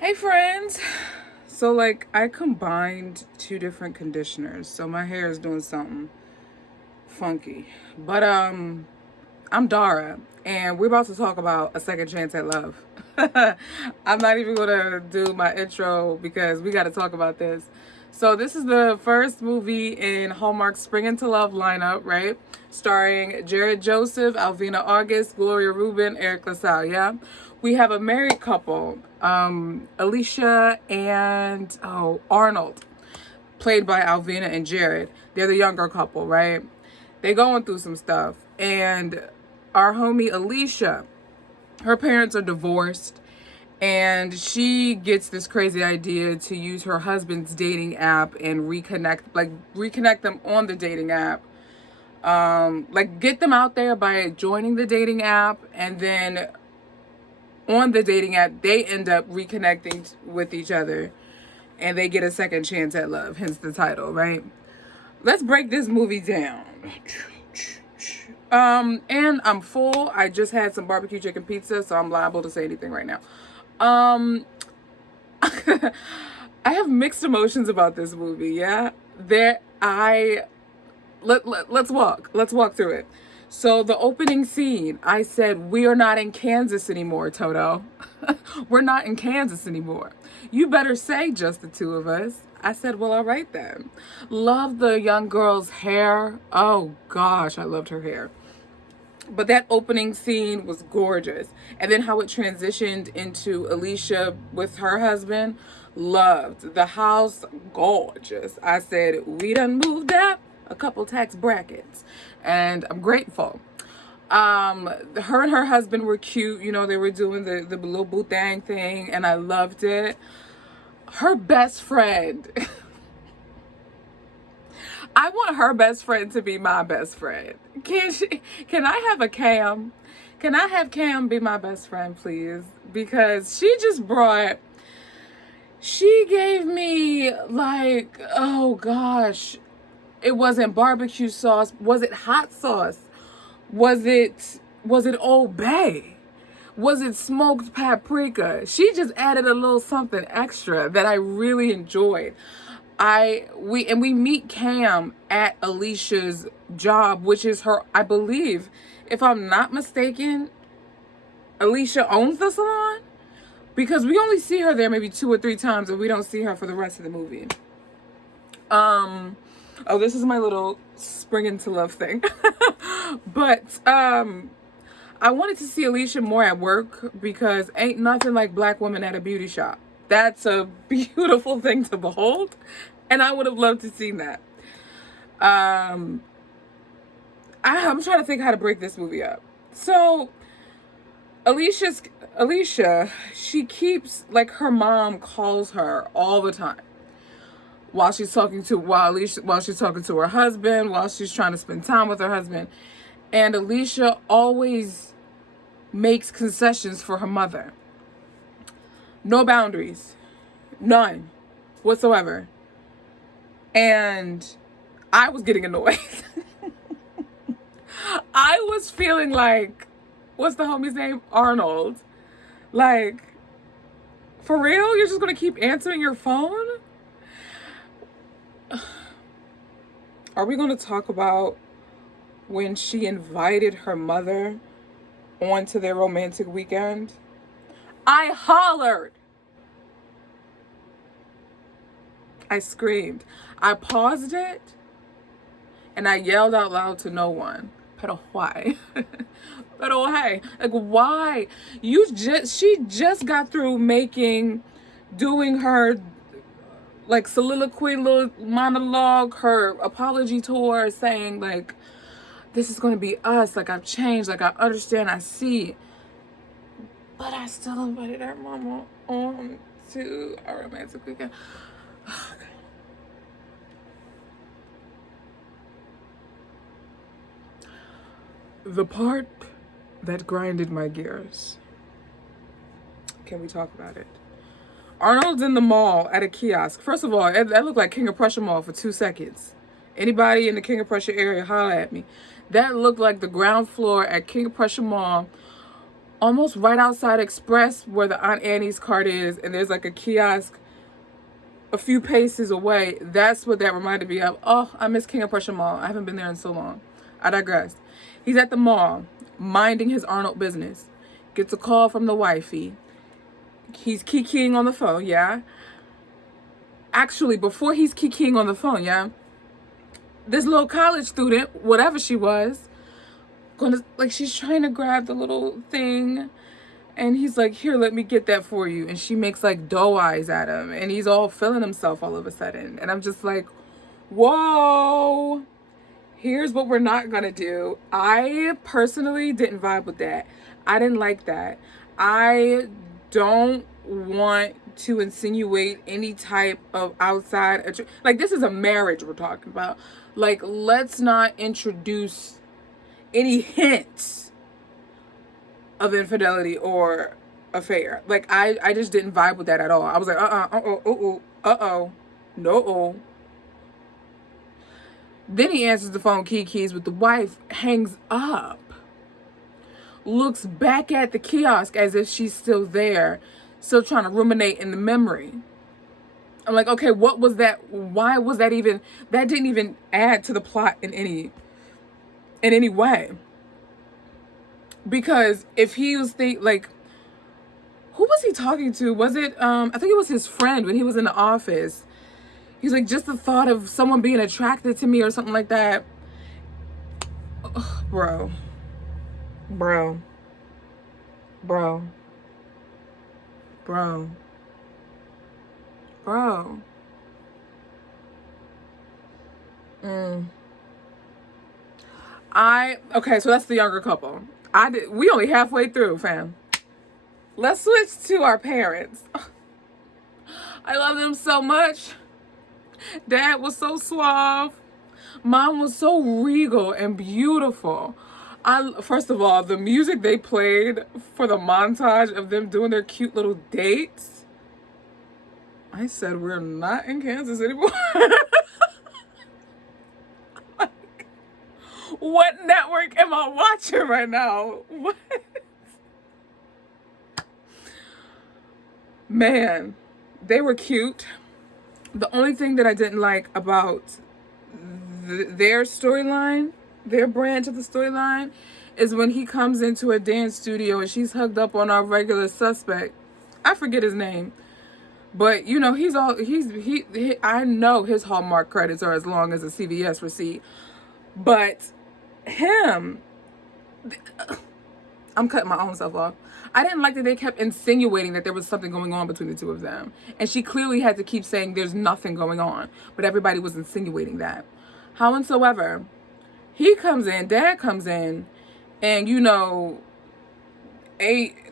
Hey friends. So like I combined two different conditioners. So my hair is doing something funky. But I'm Dara and we're about to talk about A Second Chance at Love. I'm not even going to do my intro because we got to talk about this. So this is the first movie in Hallmark's Spring into Love lineup, right? Starring Jared Joseph, Alvina August, Gloria Rubin, Eric LaSalle, yeah? We have a married couple, Alicia and Arnold, played by Alvina and Jared. They're the younger couple, right? They going through some stuff. And our homie Alicia, her parents are divorced, and she gets this crazy idea to use her husband's dating app and reconnect them on the dating app. Like get them out there by joining the dating app, and then on the dating app they end up reconnecting with each other and they get a second chance at love, hence the title, right? Let's break this movie down. And I'm full. I just had some barbecue chicken pizza, so I'm liable to say anything right now. I have mixed emotions about this movie, yeah? Let's walk through it. So the opening scene, I said, we are not in Kansas anymore, Toto. We're not in Kansas anymore. You better say just the two of us. I said, well, all right then. Love the young girl's hair. Oh gosh, I loved her hair. But that opening scene was gorgeous. And then how it transitioned into Alicia with her husband, loved. The house, gorgeous. I said, we done moved up a couple tax brackets. And I'm grateful. Her and her husband were cute. You know, they were doing the little bootang thing, and I loved it. Her best friend. I want her best friend to be my best friend. Can I have a Cam? Can I have Cam be my best friend, please? Because she gave me like, oh gosh, it wasn't barbecue sauce. Was it hot sauce? Was it Old Bay? Was it smoked paprika? She just added a little something extra that I really enjoyed. We meet Cam at Alicia's job, which is her, I believe, if I'm not mistaken, Alicia owns the salon, because we only see her there maybe 2 or 3 times and we don't see her for the rest of the movie. Oh, this is my little spring into love thing. But I wanted to see Alicia more at work because ain't nothing like black women at a beauty shop. That's a beautiful thing to behold, and I would have loved to see that. I'm trying to think how to break this movie up. So Alicia, she keeps, like, her mom calls her all the time while she's talking to her husband, while she's trying to spend time with her husband. And Alicia always makes concessions for her mother. No boundaries. None whatsoever. And I was getting annoyed. I was feeling like, what's the homie's name? Arnold. Like, for real? You're just going to keep answering your phone? Are we going to talk about when she invited her mother onto their romantic weekend? I hollered. I screamed. I paused it and I yelled out loud to no one. Pero why? Pero hey, like, why? She just got through doing her like soliloquy, little monologue, her apology tour, saying like, this is going to be us. Like, I've changed. Like, I understand. I see. But I still invited her mama on to our romantic weekend. The part that grinded my gears. Can we talk about it? Arnold's in the mall at a kiosk. First of all, that looked like King of Prussia Mall for 2 seconds. Anybody in the King of Prussia area, holler at me. That looked like the ground floor at King of Prussia Mall almost right outside Express where the Aunt Annie's cart is, and there's like a kiosk a few paces away. That's what that reminded me of. Oh, I miss King of Prussia Mall. I haven't been there in so long. I digress. He's at the mall, minding his Arnold business. Gets a call from the wifey. He's kikiing on the phone, yeah? Actually, before he's kikiing on the phone, yeah? This little college student, whatever she was, she's trying to grab the little thing, and he's like, here, let me get that for you. And she makes like doe eyes at him, and he's all feeling himself all of a sudden. And I'm just like, whoa, here's what we're not gonna do. I personally didn't vibe with that. I didn't like that. I don't want to insinuate any type of outside, like, this is a marriage we're talking about. Like, let's not introduce any hints of infidelity or affair. Like, I just didn't vibe with that at all. I was like, no. Then he answers the phone, keys with the wife, hangs up, looks back at the kiosk as if she's still there, still trying to ruminate in the memory. I'm like, okay, what was that? Why was that even? That didn't even add to the plot in any way. Because if he was who was he talking to? Was it I think it was his friend when he was in the office. He's like, just the thought of someone being attracted to me or something like that. Ugh, bro. Okay, so that's the younger couple. We only halfway through, fam. Let's switch to our parents. I love them so much. Dad was so suave. Mom was so regal and beautiful. First of all, the music they played for the montage of them doing their cute little dates. I said, we're not in Kansas anymore. Like, what network am I watching right now? What? Man, they were cute. The only thing that I didn't like about their storyline, their branch of the storyline, is when he comes into a dance studio and she's hugged up on our regular suspect. I forget his name, but you know, I know his Hallmark credits are as long as a CVS receipt, but him, I'm cutting my own self off. I didn't like that they kept insinuating that there was something going on between the two of them. And she clearly had to keep saying there's nothing going on. But everybody was insinuating that. Howsoever, Dad comes in, and you know,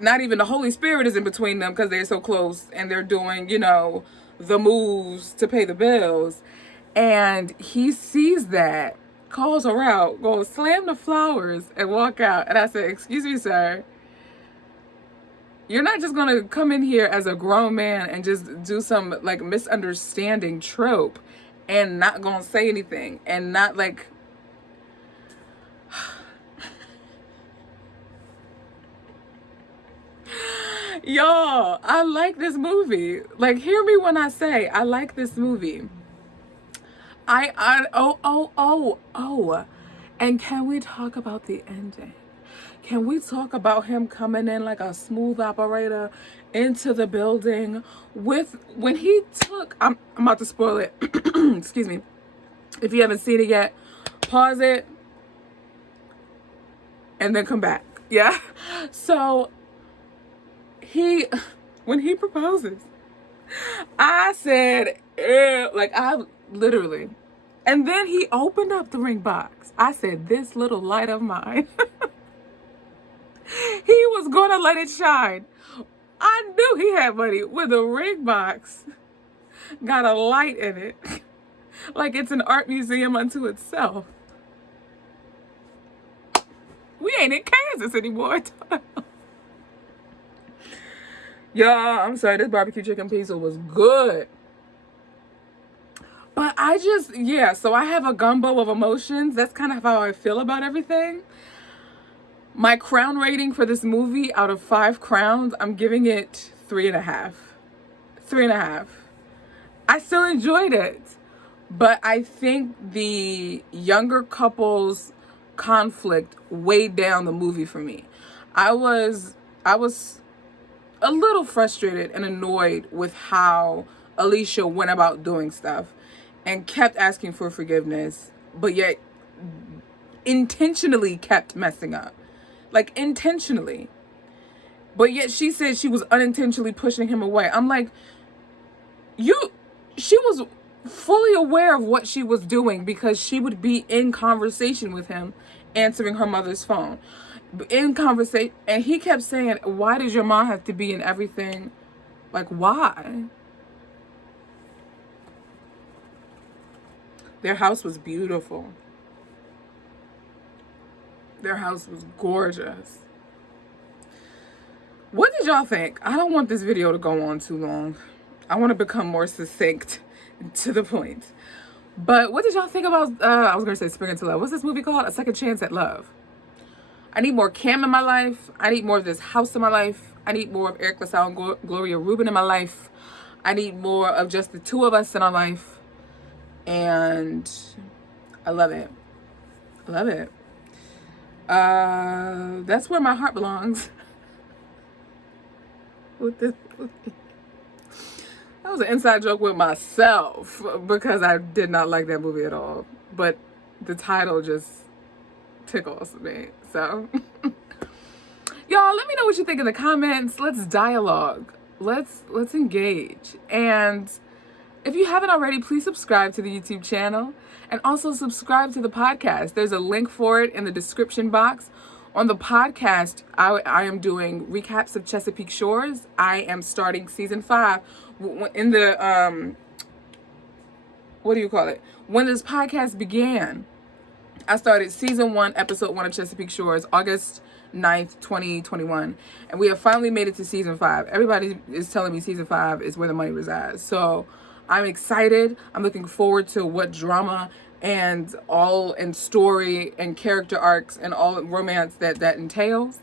not even the Holy Spirit is in between them because they're so close and they're doing, you know, the moves to pay the bills. And he sees that, calls her out, goes slam the flowers and walk out. And I said, excuse me, sir. You're not just going to come in here as a grown man and just do some like misunderstanding trope and not going to say anything and not like... Y'all, I like this movie. Like, hear me when I say I like this movie. And can we talk about the ending? Can we talk about him coming in like a smooth operator into the building when he took, I'm about to spoil it. Excuse me. If you haven't seen it yet, pause it and then come back. Yeah. So when he proposes, I said, ew, like I literally, and then he opened up the ring box. I said, this little light of mine. He was gonna let it shine. I knew he had money with a ring box. Got a light in it. Like it's an art museum unto itself. We ain't in Kansas anymore. Y'all, I'm sorry, this barbecue chicken pizza was good. But so I have a gumbo of emotions. That's kind of how I feel about everything. My crown rating for this movie out of 5 crowns, I'm giving it 3.5. 3.5. I still enjoyed it, but I think the younger couple's conflict weighed down the movie for me. I was a little frustrated and annoyed with how Alicia went about doing stuff and kept asking for forgiveness, but yet intentionally kept messing up. Like, intentionally. But yet she said she was unintentionally pushing him away. I'm like, she was fully aware of what she was doing because she would be in conversation with him, answering her mother's phone. In conversation, and he kept saying, why does your mom have to be in everything? Like, why? Their house was beautiful. Their house was gorgeous. What did y'all think? I don't want this video to go on too long. I want to become more succinct to the point. But what did y'all think about, I was going to say Spring into Love. What's this movie called? A Second Chance at Love. I need more Cam in my life. I need more of this house in my life. I need more of Eric LaSalle and Gloria Rubin in my life. I need more of just the two of us in our life. And I love it. I love it. That's where my heart belongs. With this movie. That was an inside joke with myself because I did not like that movie at all. But the title just tickles me. So, y'all, let me know what you think in the comments. Let's dialogue. Let's engage. And if you haven't already, please subscribe to the YouTube channel and also subscribe to the podcast. There's a link for it in the description box. On the podcast, I am doing recaps of Chesapeake Shores. I am starting season 5 in the, what do you call it? When this podcast began, I started season 1, episode 1 of Chesapeake Shores, August 9th, 2021. And we have finally made it to season 5. Everybody is telling me season 5 is where the money resides. So I'm excited. I'm looking forward to what drama and story and character arcs and all romance that entails.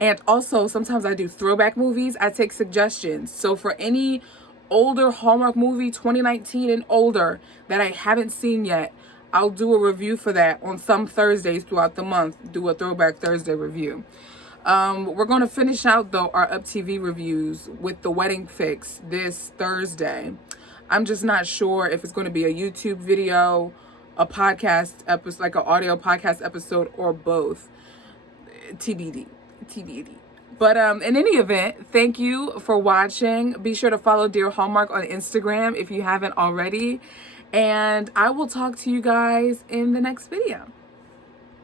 And also, sometimes I do throwback movies. I take suggestions. So for any older Hallmark movie, 2019 and older, that I haven't seen yet, I'll do a review for that on some Thursdays throughout the month. Do a Throwback Thursday review. We're going to finish out, though, our Up TV reviews with The Wedding Fix this Thursday. I'm just not sure if it's going to be a YouTube video, a podcast episode, like an audio podcast episode, or both. TBD. But in any event, thank you for watching. Be sure to follow Dear Hallmark on Instagram if you haven't already. And I will talk to you guys in the next video.